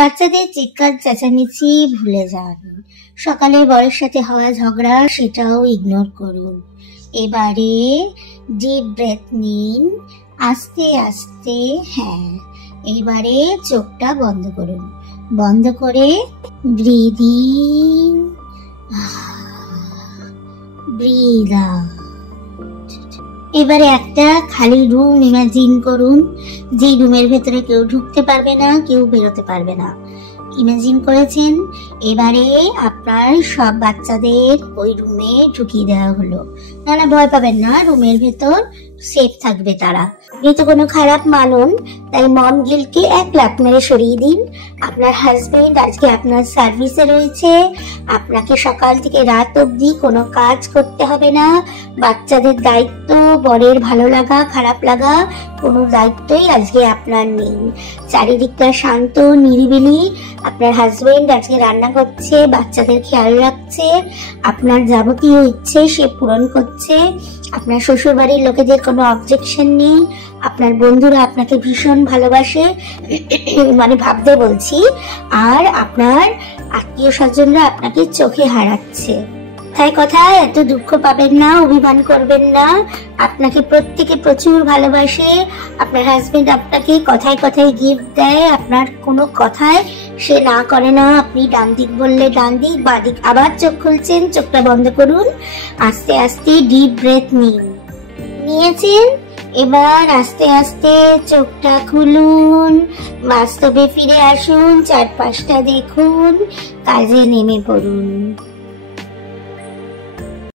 বাচ্চাদের চিৎকার চেঁচামেচি ভুলে যান। সকালে বরের সাথে হওয়া ঝগড়া সেটাও ইগনোর করুন। এবারে ডিপ ব্রেথ নিন আস্তে আস্তে। হ্যাঁ, এবারে চোখটা বন্ধ করুন। বন্ধ করে ব্রিথ ইন, ব্রিথ আউট। এবারে একটা খালি রুম ইমাজিন করুন, যে রুমের ভেতরে কেউ ঢুকতে পারবে না, কেউ বেরোতে পারবে না। ইমাজিন করেছেন? এবারে আপনার সব বাচ্চাদের ওই রুমে ঢুকিয়ে দেওয়া হলো। না, ভয় পাবেন না, রুমের ভেতর সেফ থাকবে তারা। আপনি তো কোনো খারাপ মানুন, তাই মম গিল্টকে 1 লাখ মেরে সরিয়ে দিন। আপনার হাজবেন্ড আজকে আপনার সার্ভিসে রয়েছে, আপনাকে সকাল থেকে রাত অবধি কোনো কাজ করতে হবে না। বাচ্চাদের দায়িত্ব, বরের ভালো লাগা খারাপ লাগা কোনো দায়িত্বই আজকে আপনার নেই। চারিদিকটা শান্ত নিরিবিলি। আপনার হাজবেন্ড আজকে রান্না করছে, বাচ্চাদের খেয়াল রাখছে, আপনার যাবতীয় ইচ্ছে সে পূরণ করছে। আপনার শ্বশুর বাড়ির লোকেদের কোনো অবজেকশন নেই। আপনার বন্ধুরা আপনাকে ভীষণ ভালোবাসে, মানে ভাবতে বলছি। আর আপনার আত্মীয় স্বজনরা আপনাকে চোখে হারাচ্ছে। তাই কথায় এত দুঃখ পাবেন না, অভিমান করবেন না। আপনাকে প্রত্যেকে প্রচুর ভালোবাসে। আপনার হাজবেন্ড আপনাকে কথায় কথায় গিফট দেয়, আপনার কোনো কথায় সে না করে না। আপনি ডান দিক বললে ডান দিক, বাঁ দিক। আবার চোখ খুলছেন, চোখটা বন্ধ করুন, আস্তে আস্তে ডিপ ব্রেথ নিন। নিয়েছেন? এবার আস্তে আস্তে চোখটা খুলুন, বাস্তবে ফিরে আসুন, চারপাশটা দেখুন, কাজে নেমে পড়ুন।